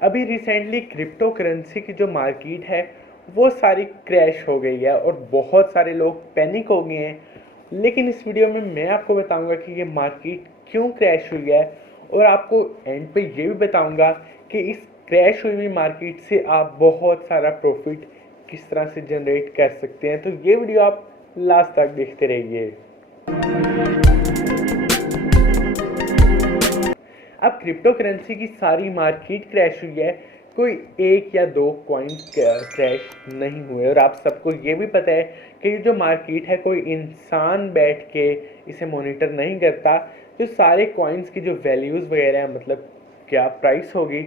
अभी recently crypto currency की जो मार्केट है वो सारी क्रैश हो गई है और बहुत सारे लोग पैनिक हो गए हैं। लेकिन इस वीडियो में मैं आपको बताऊंगा कि ये मार्केट क्यों क्रैश हुई है और आपको एंड पे ये भी बताऊंगा कि इस क्रैश हुई हुई मार्केट से आप बहुत सारा प्रॉफिट किस तरह से जनरेट कर सकते हैं। तो ये वीडियो आप लास्ट तक देखते रहिए। अब क्रिप्टो करेंसी की सारी मार्केट क्रैश हुई है, कोई एक या दो कॉइन्स क्रैश नहीं हुए। और आप सबको ये भी पता है कि ये जो मार्केट है कोई इंसान बैठ के इसे मॉनिटर नहीं करता। जो सारे कॉइन्स की जो वैल्यूज़ वगैरह है, मतलब क्या प्राइस होगी,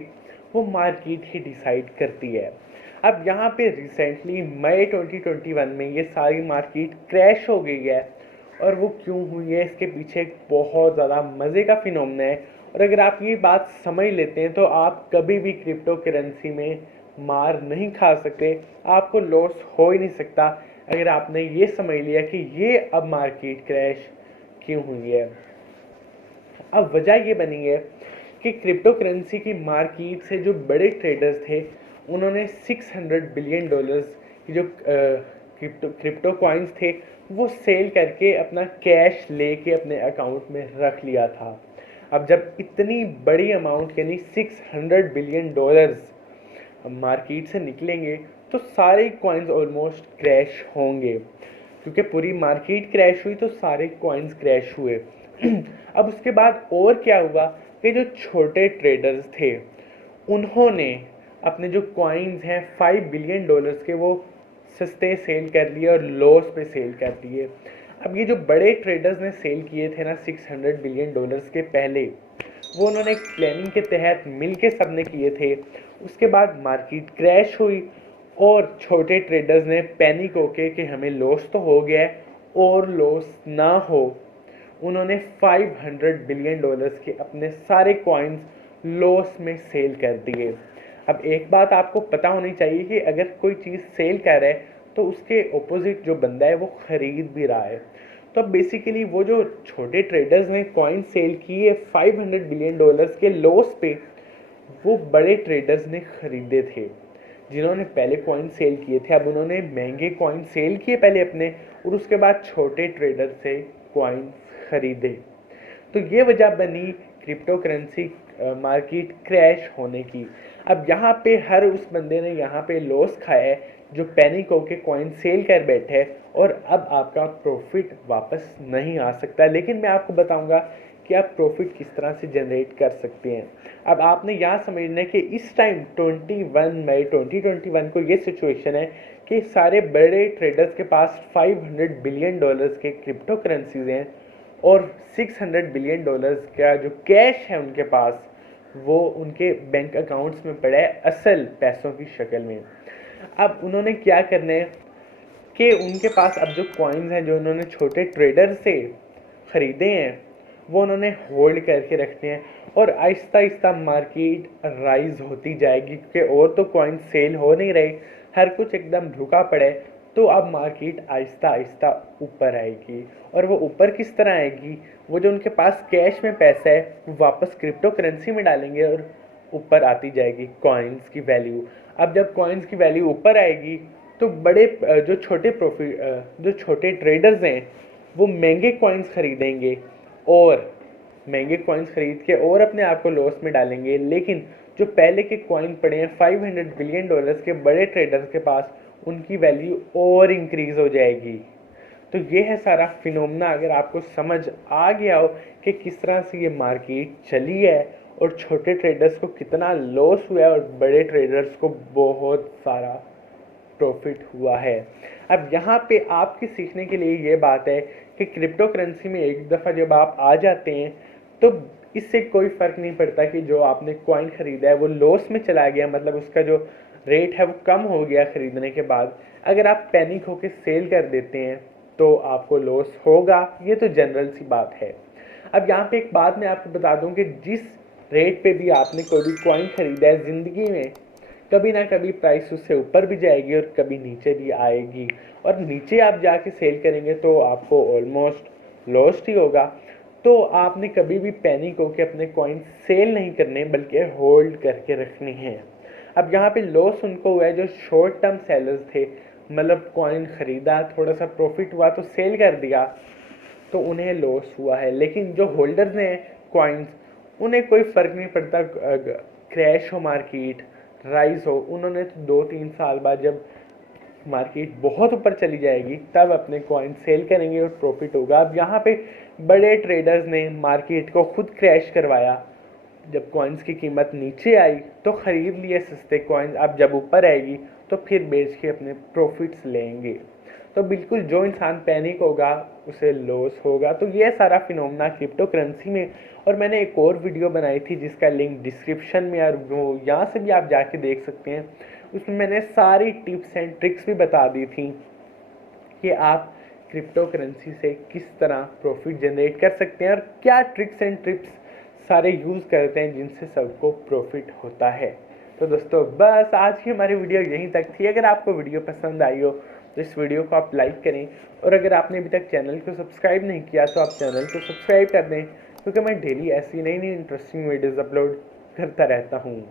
वो मार्केट ही डिसाइड करती है। अब यहाँ पे रिसेंटली मई 2021 में ये सारी मार्केट क्रैश हो गई है और वो क्यों हुई है इसके पीछे एक बहुत ज़्यादा मज़े का फिनोमेना है। और अगर आप ये बात समझ लेते हैं तो आप कभी भी क्रिप्टो करेंसी में मार नहीं खा सकते, आपको लॉस हो ही नहीं सकता अगर आपने ये समझ लिया कि ये अब मार्केट क्रैश क्यों हुई है। अब वजह ये बनी है कि क्रिप्टो करेंसी की मार्केट से जो बड़े ट्रेडर्स थे उन्होंने 600 बिलियन डॉलर्स की जो क्रिप्टो कॉइन्स थे वो सेल करके अपना कैश लेके अपने अकाउंट में रख लिया था। अब जब इतनी बड़ी अमाउंट यानी 600 बिलियन डॉलर्स मार्केट से निकलेंगे तो सारे कॉइन्स ऑलमोस्ट क्रैश होंगे, क्योंकि पूरी मार्केट क्रैश हुई तो सारे कॉइन्स क्रैश हुए। अब उसके बाद और क्या हुआ कि जो छोटे ट्रेडर्स थे उन्होंने अपने जो कॉइन्स हैं 5 बिलियन डॉलर्स के वो सस्ते सेल कर लिए और लॉस पे सेल कर दिए। अब ये जो बड़े ट्रेडर्स ने सेल किए थे ना 600 बिलियन डॉलर्स के पहले, वो उन्होंने एक प्लानिंग के तहत मिल के सब ने किए थे। उसके बाद मार्केट क्रैश हुई और छोटे ट्रेडर्स ने पैनिक होके कि हमें लॉस तो हो गया है और लॉस ना हो, उन्होंने 500 बिलियन डॉलर्स के अपने सारे कॉइन्स लॉस में सेल कर दिए। अब एक बात आपको पता होनी चाहिए कि अगर कोई चीज़ सेल कर रहा है तो उसके ऑपोजिट जो बंदा है वो खरीद भी रहा है। तो अब बेसिकली वो जो छोटे ट्रेडर्स ने कॉइन सेल किए 500 बिलियन डॉलर्स के लॉस पे, वो बड़े ट्रेडर्स ने खरीदे थे जिन्होंने पहले कॉइन सेल किए थे। अब उन्होंने महंगे कॉइन सेल किए पहले अपने और उसके बाद छोटे ट्रेडर से कॉइन खरीदे। तो ये वजह बनी क्रिप्टो करेंसी मार्केट क्रैश होने की। अब यहाँ पे हर उस बंदे ने यहाँ पे लॉस खाया है जो पैनिक होके कॉइन सेल कर बैठे है और अब आपका प्रॉफिट वापस नहीं आ सकता। लेकिन मैं आपको बताऊंगा कि आप प्रॉफिट किस तरह से जनरेट कर सकते हैं। अब आपने यहाँ समझना है कि इस टाइम 21 मई 2021 को ये सिचुएशन है कि सारे बड़े ट्रेडर्स के पास 500 बिलियन डॉलर्स के क्रिप्टो करेंसीज हैं और 600 बिलियन डॉलर्स का जो कैश है उनके पास वो उनके बैंक अकाउंट्स में पड़ा है असल पैसों की शक्ल में। अब उन्होंने क्या करना है कि उनके पास अब जो कॉइन्स हैं जो उन्होंने छोटे ट्रेडर से ख़रीदे हैं वो उन्होंने होल्ड करके रखते हैं और आहिस्ता आहिस्ता मार्केट राइज होती जाएगी, क्योंकि और तो कॉइन सेल हो नहीं रहे, हर कुछ एकदम रुका पड़े। तो अब मार्केट आहिस्ता आहिस्ता ऊपर आएगी और वो ऊपर किस तरह आएगी, वो जो उनके पास कैश में पैसा है वो वापस क्रिप्टो करेंसी में डालेंगे और ऊपर आती जाएगी कॉइन्स की वैल्यू। अब जब कॉइन्स की वैल्यू ऊपर आएगी तो बड़े जो छोटे ट्रेडर्स हैं वो महंगे कॉइन्स खरीदेंगे और महंगे कॉइन्स खरीद के और अपने आप को लॉस में डालेंगे। लेकिन जो पहले के कॉइन पड़े हैं 500 बिलियन डॉलर्स के बड़े ट्रेडर्स के पास, उनकी वैल्यू और इंक्रीज हो जाएगी। तो ये है सारा फिनोमेना। अगर आपको समझ आ गया हो कि किस तरह से ये मार्केट चली है और छोटे ट्रेडर्स को कितना लॉस हुआ है और बड़े ट्रेडर्स को बहुत सारा प्रॉफिट हुआ है। अब यहाँ पे आपकी सीखने के लिए ये बात है कि क्रिप्टो करेंसी में एक दफ़ा जब आप आ जाते हैं तो इससे कोई फ़र्क नहीं पड़ता कि जो आपने कॉइन ख़रीदा है वो लॉस में चला गया, मतलब उसका जो रेट है वो कम हो गया ख़रीदने के बाद। अगर आप पैनिक होकर सेल कर देते हैं तो आपको लॉस होगा, ये तो जनरल सी बात है। अब यहाँ पे एक बात मैं आपको बता दूं कि जिस रेट पे भी आपने कोई भी कॉइन ख़रीदा है ज़िंदगी में, कभी ना कभी प्राइस उससे ऊपर भी जाएगी और कभी नीचे भी आएगी। और नीचे आप जाके सेल करेंगे तो आपको ऑलमोस्ट लॉस्ट ही होगा। तो आपने कभी भी पैनिक होकर अपने कॉइन सेल नहीं करने बल्कि होल्ड करके रखने हैं। अब यहाँ पे लॉस उनको हुआ है जो शॉर्ट टर्म सेलर्स थे, मतलब कॉइन खरीदा, थोड़ा सा प्रॉफिट हुआ तो सेल कर दिया, तो उन्हें लॉस हुआ है। लेकिन जो होल्डर्स हैं कॉइन्स, उन्हें कोई फ़र्क नहीं पड़ता क्रैश हो मार्केट, राइज हो, उन्होंने तो 2-3 साल बाद जब मार्केट बहुत ऊपर चली जाएगी तब अपने कॉइन सेल करेंगे और प्रॉफिट होगा। अब यहाँ पे बड़े ट्रेडर्स ने मार्केट को खुद क्रैश करवाया। जब कॉइन्स की कीमत नीचे आई तो ख़रीद लिए सस्ते कॉइन्स, अब जब ऊपर आएगी तो फिर बेच के अपने प्रॉफिट्स लेंगे। तो बिल्कुल जो इंसान पैनिक होगा उसे लॉस होगा। तो ये सारा फिनोमेना क्रिप्टो करेंसी में, और मैंने एक और वीडियो बनाई थी जिसका लिंक डिस्क्रिप्शन में, और वो यहाँ से भी आप जाके देख सकते हैं। उसमें मैंने सारी टिप्स एंड ट्रिक्स भी बता दी थी कि आप क्रिप्टो करेंसी से किस तरह प्रॉफिट जनरेट कर सकते हैं और क्या ट्रिक्स एंड टिप्स सारे यूज़ करते हैं जिनसे सबको प्रॉफिट होता है। तो दोस्तों बस आज की हमारी वीडियो यहीं तक थी। अगर आपको वीडियो पसंद आई हो तो इस वीडियो को आप लाइक करें, और अगर आपने अभी तक चैनल को सब्सक्राइब नहीं किया तो आप चैनल को सब्सक्राइब कर दें, क्योंकि मैं डेली ऐसी नई नई इंटरेस्टिंग वीडियोज़ अपलोड करता रहता हूँ।